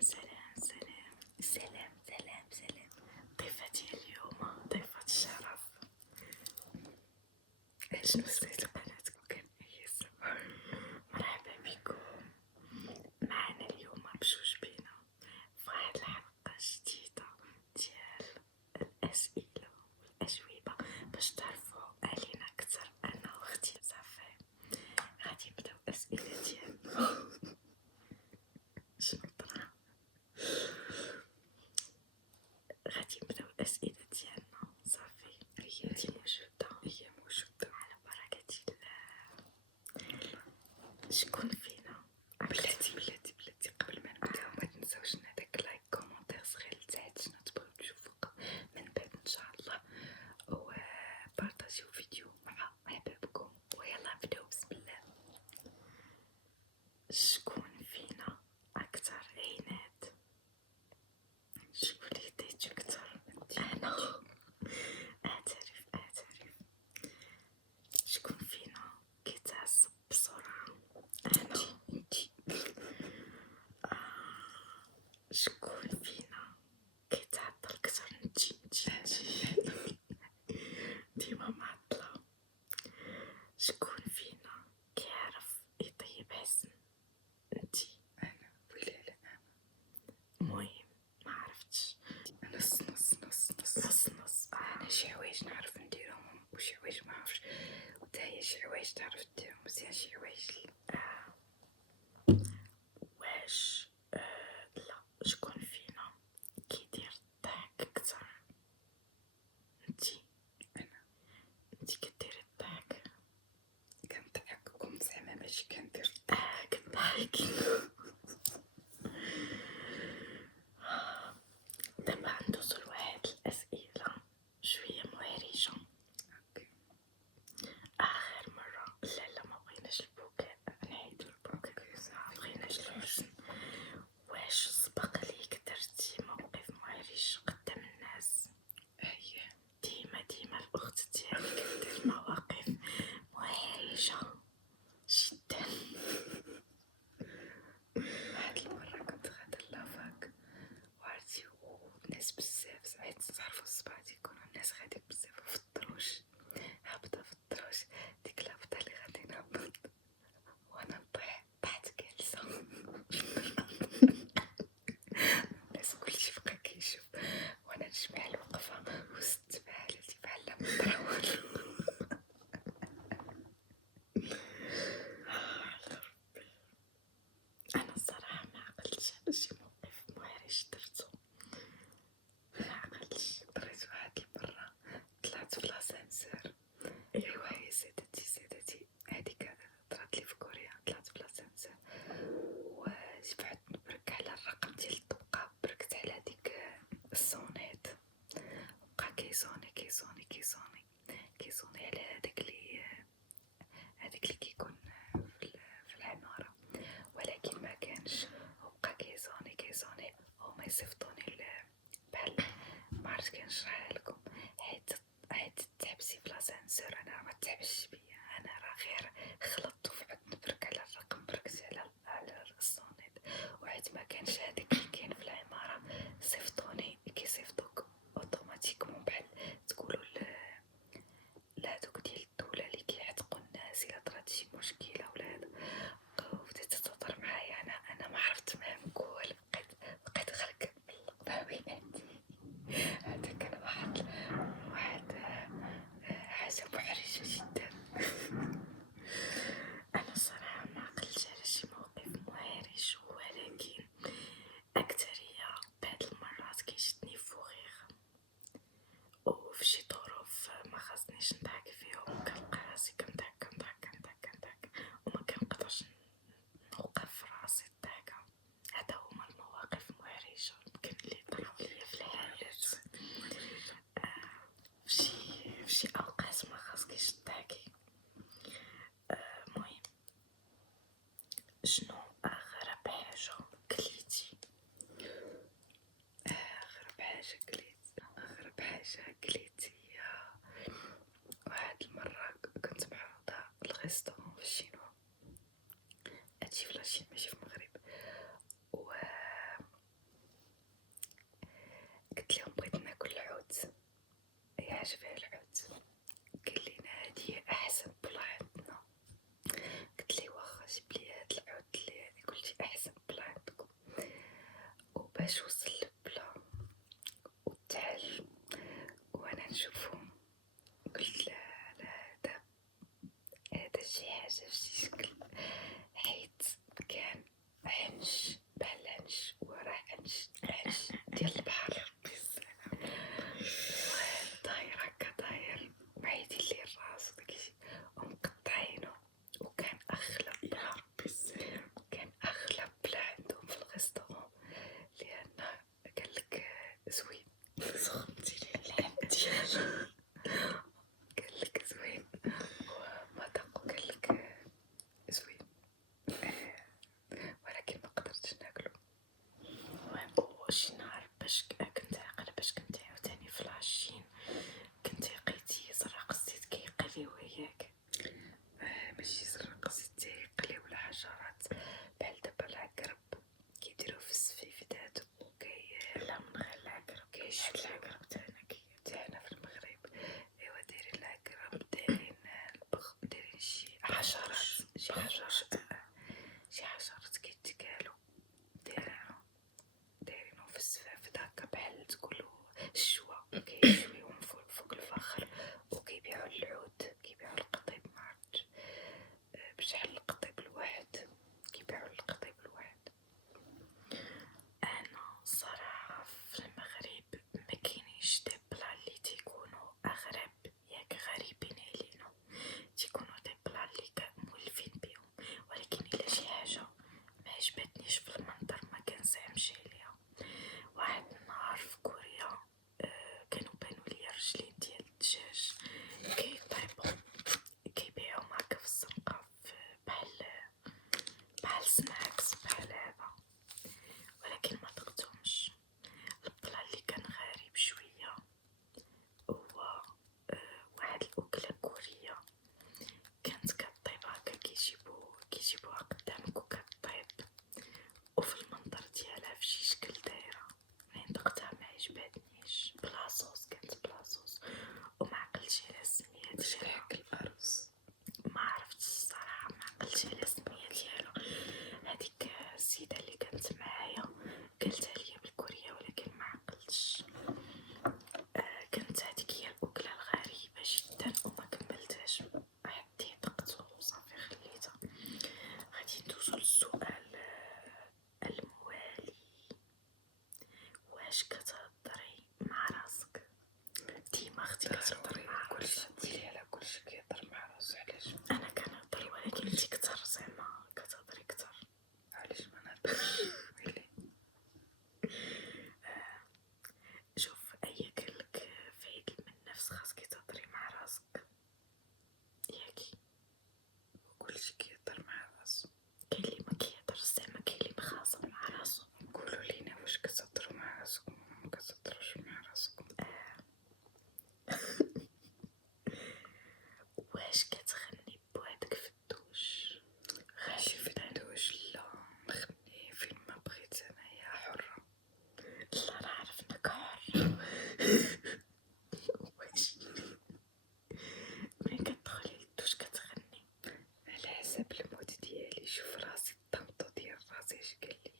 سلام سلام سلام سلام سلام. ضيفتي اليوم ضيفة الشرف. شنو سميت قناتكم؟ كان مرحبا بكم معنا اليوم بجوج بينا فواحد الحلقة جديدة ديال الأسئلة والأجوبة باش تعرفوا علينا أكثر أنا وأختي. صافي غادي نبداو الأسئلة ديالنا. شنو طرا؟ غادي نبداو الأسئلة ديالنا. صافي انتي موجودة؟ هي موجودة على بركة الله. شكون فينا؟ بلاتي قبل ما نبداو ما تنساوش هداك لايك كومونتير صغير لتحت شنو تبغيو تشوفوا من بعد ان شاء الله، وبارطاجيو الفيديو مع احبابكم. ويلا نبداو بسم الله. شكون فينا اكثر عينات؟ شكون اللي يديتو اكثر؟ انا. اعترف. شكون فينا كيتعصب بسرعة؟ انا. انتي. شكون فينا كيتعطل اكثر؟ انتي ديما معطلة. شكون فينا كيعرف يطيب حسن؟ انتي. انا. ويلي انا. المهم ما عرفتش. انا نص. انا شي حوايج نعرف نديرهم وشي حوايج ما عرفش، وتا هي شي حوايج تعرف ديرهم مزيان شي حوايج واش لا. شكون فينا كيدير الضحك اكثر؟ انتي. انا. انتي كديري الضحك؟ كنضحككم زعما ماشي كندير كنضحك. دابا ندوزو لواحد الأسئلة شوية محرجة. آخر مرة لا ما بغيناش البكاء، نحيدو البكاء، بغيناش الحزن. واش سبق ليك درتي موقف محرج قدام الناس؟ اييه ديما الأخت ديالي كدير مواقف محرجة جدا. واحد المرة كنت غادا لافاك وعرفتي والناس بزاف حيت تعرفوا الصباح تيكونوا الناس غادي بزاف في الدروج، هابطة في الدروج. ديك الهبطة اللي غادي نهبط وانا نطيح طحت جالسة. الناس كلشي بقى كيشوف وانا نجمع الوقفة وزدت بحالتي بحال لا مطرا والو. انا الصراحة ما عقلتش على شي موقف محرج درتو، ما عقلتش. دريت واحد المرة طلعت في لاسانسور. ايوا هي سيدتي هاديك طراتلي في كوريا. طلعت في لاسانسور وجبعت نبرك على الرقم ديال الطبقة، بركت على ديك الصونيت وبقى كيصوني على هداك اللي كيكون في العمارة، ولكن ما كانش. وبقى كيصوني هما يصيفطوني بحال ما عرفت كنشرحها لكم. حيت تحبسي في لاسانسور انا ما تحبسش بيا، انا راه غير خلطت وفعت نبرك على الرقم، بركت على الصونيت. وحيت ما كانش هذاك اللي كاين في العمارة صيفطوني كيصيفطوك اوتوماتيكمون بحال تقولوا لهادوك كيفاش وصل للبلا وتعال وانا نشوفهم. قلت لا هذا شي حاجة بشي شكل، حيت كان عنش بحال العنش وراه عنش ديال البحر داير هكا داير وعيدين ليه الراس وداكشي ومقطعينو، وكان اغلى بلا عندهم في الغيستورون لان قالك زوين. سخنتي اللحم ديالو قالك زوين ومذاق قالك زوين، ولكن ما قدرتش ناكلو. شي نهار باش كنت عاقله باش كنت عاوتاني في العشين كنت لقيتي زرق الزيت كيقليو ياك ماشي زرق الزيت تيقليو الحشرات بحال دابا العقرب كيديروه في السفيفدات لا من غير العقرب كيشوفو العقرب تاعنا في المغرب. ايوا دايرين العقرب دايرين دايرين شي حشرات كيتكالو دايرينو في السفافد هكا بحال تقولو الشوا كيشويوهم فوق الفخر وكيبيعو العود كيبيعو القطيب معرفتش بشحال القطيب الواحد كيبيعو القطيب الواحد. انا صراحه في المغرب ما كاينيش دي بلا اللي تيكونوا اغرب ياك غريبين علينا، تيكونوا دي بلا اللي مولفين بهم، ولكن الا شي حاجه ما عجبتنيش في المنظر ما كنزعمش عليها. واحد النهار في كوريا كانوا بانوا لي رجلين ديال الدجاج كيطيبوا كيبيعوهم هكا في الزنقه بحال سناكس بحال هذا، ولكن ما دقتهمش. البلا اللي كان غريب شويه هو واحد الاكله كوريه كانت كطيب هكا كيجيبوها قدامك وكطيب وفي المنظر ديالها في شي شكل دايره. منين دقتها ما عجبتنيش، بلا صوص كانت بلا صوص وما عقلتش على السميه ديالها. الارز ما عرفتش الصراحه، ما عقلتش على السميه ديالو. هذيك السيده اللي كانت معايا قالتها لي بالكوريه ولكن ما عقلتش. كانت هذيك هي الاكله الغريبه جدا وما كملتهاش، حتى دقت وصافي خليتها. غادي ندوزو للسؤال الموالي، واش كتهضري مع راسك؟ ديما اختي كتهضري مع راسك على كلشي كيهضر مع راسو. علاش انا كنهضر ولكن انتي كتر زعما كتهضري كتر. علاش ما نهضرش؟ ويلي شوف اي قالك في عيد علم النفس خاصك تهضري مع راسك ياكي، كلشي كيهضر مع راسو. كاين اللي ما كيهضرش زعما كاين اللي مخاصم مع راسو. قولوا لينا واش كتهضروا مع راسكم ولا ما كتهضروش مع راسكم؟ واش كتغني بوحدك في الدوش؟ ماشي في الدوش، لا نغني فين ما بغيت انايا حرة. لا نعرف انك حر. واش ملي كتدخلي للدوش كتغني؟ على حسب المود ديالي. شوف راسي الطنطو ديال راسي اش قال لي.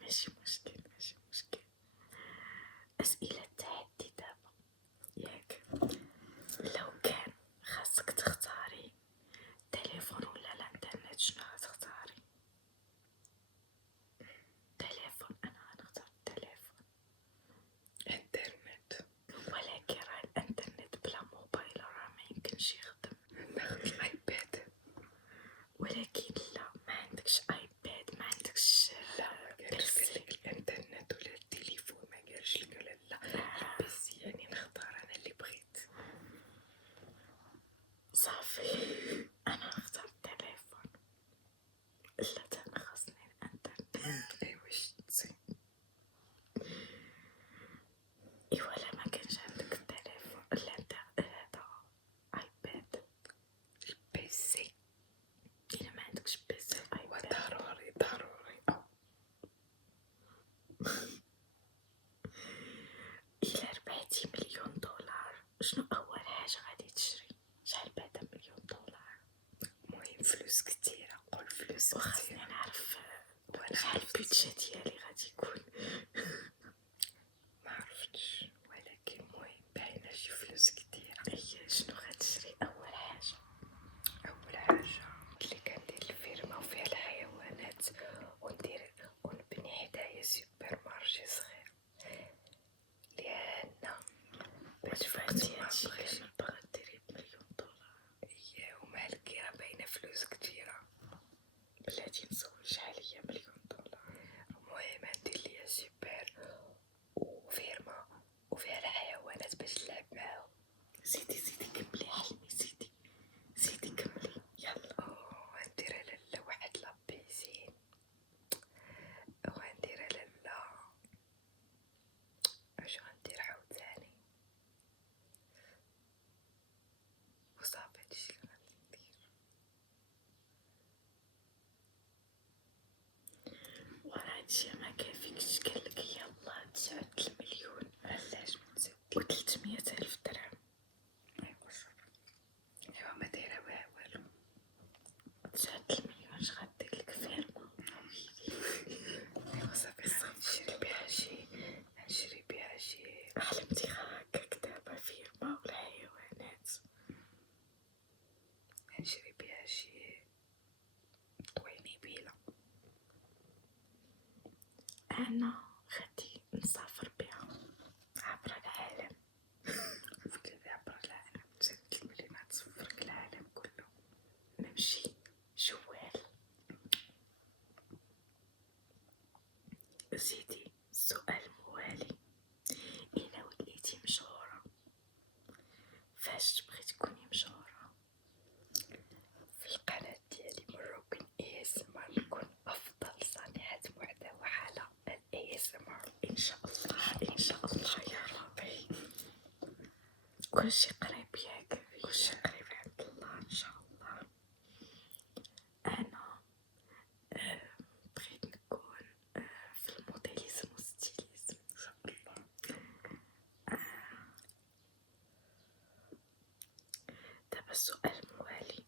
ماشي مشكل. اسئله التحدي دابا ياك. لو كان خاصك تختاري تليفون ولا الانترنت شنو غتختاري؟ تليفون. انا غنختار التليفون، انترنت. ولكن راه الانترنت بلا موبايل راه ما يمكنش يخدم. ناخد الايباد. ولكن لا، ما عندكش ايباد، ما عندكش لا ما قالش لك الانترنت ولا التليفون، ما قالش لك ولا لا البيسي. يعني نختار انا اللي بغيت صافي. انا نختار التليفون، لا تاني خاصني الانترنت. ايوا واش تسي ايوا لا ما كانش عندك التليفون هذا ايباد البيسي. الا ما عندكش بيسي ايباد ضروري الا ربحتي $1,000,000 شنو اول حاجه غادي تشري؟ شحال بعدا $1,000,000؟ المهم فلوس كتيرة. قول فلوس وخاصني كتير نعرف وانا شحال البيدجي ديالي غادي يكون. ما عرفتش، ولكن المهم باينه شي فلوس كتير. اي شنو غتشري اول حاجه؟ اول حاجه اللي كندير الفيرما وفيها الحيوانات، ونبني حدايا سوبر مارشي صغير، لان باش وقت ما هادشي بغيت كامل باغا ديريه $1,000,000. ومع الكرا باينه فلوس كتيره. بلاتي نسول شحال هي $1,000,000. المهم ندير ليا سوبر وفيرما وفيها الحيوانات باش نلعب معاهم. زيدي كملي حلمي، زيدي كملي يلا. وندير لالا واحد لابيسين، وندير لالا اش غندير عاوتاني، وصافي هادشي اللي غندير. ورا هادشي ما كافيكش، قالك يلا 9 المليون علاش ما نزيد؟ و300,000 درهم. ايوا ما دايره بها والو. 9 المليون اش غديرلك فيرما؟ ايوا صافي نشري بها شي حلمتي هكاك دابا فيرما والحيوانات؟ نشري بها شي طويني بيلا. انا غادي نسافر بها عبر العالم. فكرة عبر العالم، 9 المليون تسفرك العالم كله. نمشي جوال. زيدي السؤال موالي، إلا وليتي مشهورة فاش تبغي تكوني مشهورة؟ في القناة ديالي مروكن ASMR نكون أفضل صانعة محتوى على ASMR إن شاء الله يا ربي. كلشي قريب ياك، كلشي قريب عند الله إن شاء الله. أنا بغيت نكون في الموديليزم والستيليزم إن شاء الله. دابا السؤال موالي،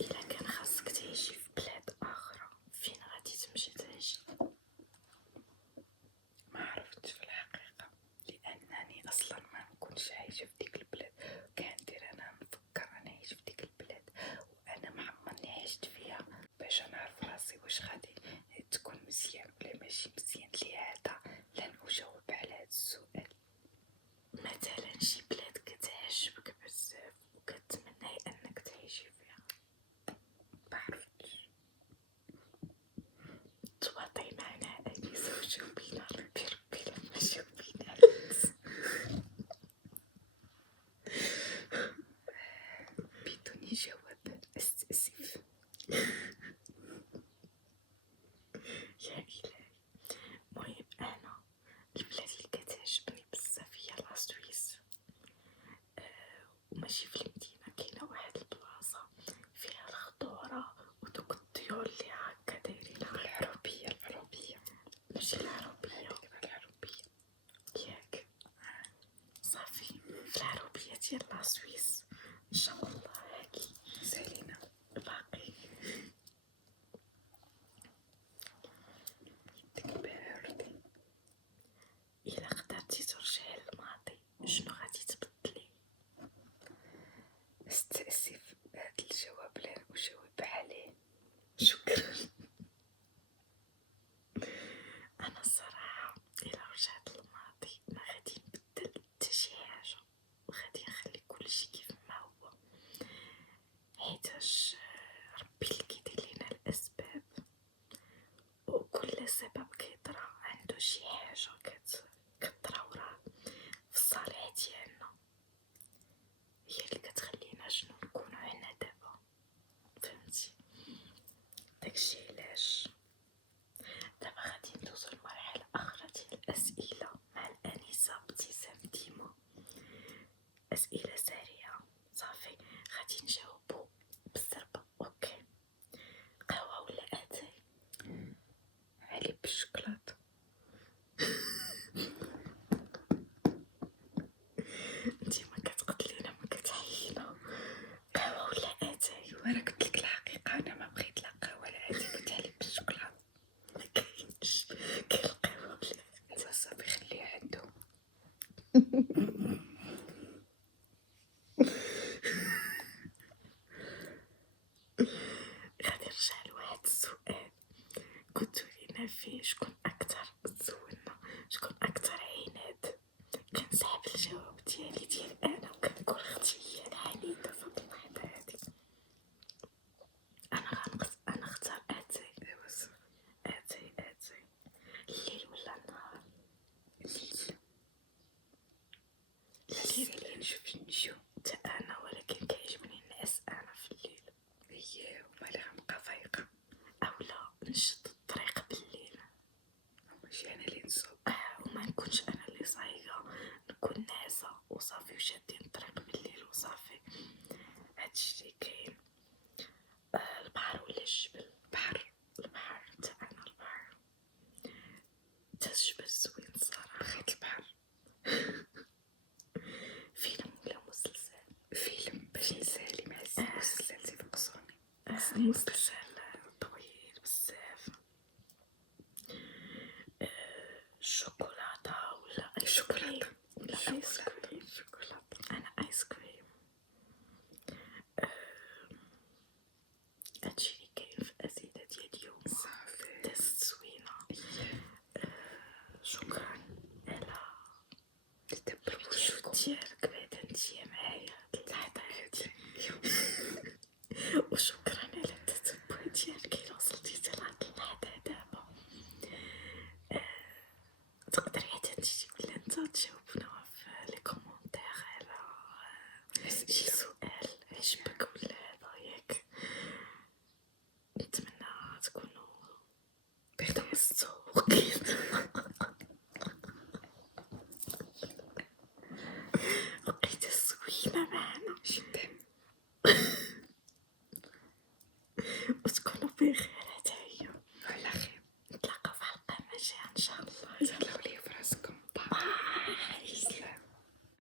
إلا كان خاصك تعيشي في بلاد أخرى فين غادي تمشي تعيشي؟ ما عرفتش في الحقيقة، لأنني أصلا ما نكونش عايشة في ديك البلاد. كندير أنا نفكر نعيش في ديك البلاد وأنا معمرني عشت فيها، باش نعرف راسي واش غادي تكون مزيان ولا ماشي مزيان. لهذا لن أجاوب على هذا السؤال. مثلا شي بلاد كتعجبك بزاف وكتمناي أنك تعيشي فيها؟ معرفتش. تواطي معنا أنيسة وجاوبينا، ربي لما جاوبينا. بدون جواب أستأسف. يا إلهي. المهم أنا البلاد اللي كتعجبني بزاف هي لا سويس. وماشي في المدينة، كاينة واحد البلاصة فيها الخضورة ودوك الطيور اللي هكا دايرين العربية ماشي العربية العربية ياك. صافي في العربية ديال لا سويس إن شاء الله هاكي سالينا باقي. يدك باردة. إلا قدرتي ترجعي للماضي شنو غادي تبدلي؟ أستأسف، هذا الجواب لن أجاوب عليه. شكرا. أنا الصراحة إلا رجعت للماضي ما غادي نبدل حتى شي حاجة، وغادي نخلي كلشي كيف ما هو، حيتاش ربي اللي كيدير لينا الأسباب، وكل سبب كيطرا عنده شي حاجة كطرا وراه في الصالح ديالنا، هي اللي كتخلينا شنو نكونو حنا دابا. فهمتي داكشي علاش دابا غادي ندوزو لمرحلة أخرى ديال الأسئلة مع الأنسة ابتسام ديما. أسئلة سريعة صافي، غادي نجاوبو بالزربة. أوكي، قهوة ولا أتاي؟ علي بالشوكولاتة. نتيما كتقتلينا ما كتحيينا. قهوة ولا أتاي؟ وانا قلت لك الحقيقة، أنا ما بغيت لا صافي شكون أكتر تسولنا شكون أكتر عناد كنسحب الجواب ديالي أنا وكنكون اختي هي العنيدة في هاد اللحظة هادي. أنا اختار أتاي ايوا صافي. أتاي الليل ولا النهار؟ الليل. الليل الليل نشوف النجوم. حتى أنا ولكن كيعجبني نعس أنا في الليل اييه ومالها غنبقى فايقة. أولا نشد الطريق بالليل ماشي انا اللي نصوب. وما نكونش أنا اللي صايغة نكون ناعسة وصافي وشادين الطريق بالليل وصافي. هادشي اللي كاين. البحر ولا الجبل؟ البحر. حتى أنا البحر حتى الجبل زوين الصراحة. بغيت البحر. فيلم ولا مسلسل؟ فيلم باش نسالي مع المسلسل سي فقصوني. مسلسل طويل بزاف. الشوكولاتة ولا آيس كريم؟ ولا آيس كريم. أنا آيس كريم. هادشي اللي كاين في الأسئلة ديال اليوم. صافي. تست زوينة. شكرا على الوجود ديالك بعد انتيا معايا هاد اللحظة هادي. وشكرا على التتبع ديالك إلا وصلتي حتى لهاد اللحظة دابا. تقدري حتى انتي ولا نتا تجاوبنا في لي كومونتير على شي سؤال عجبك ولا هذا ياك. نتمنى تكونوا تمستو وقيتة زوينة معنا جدا. وتكونوا بخير.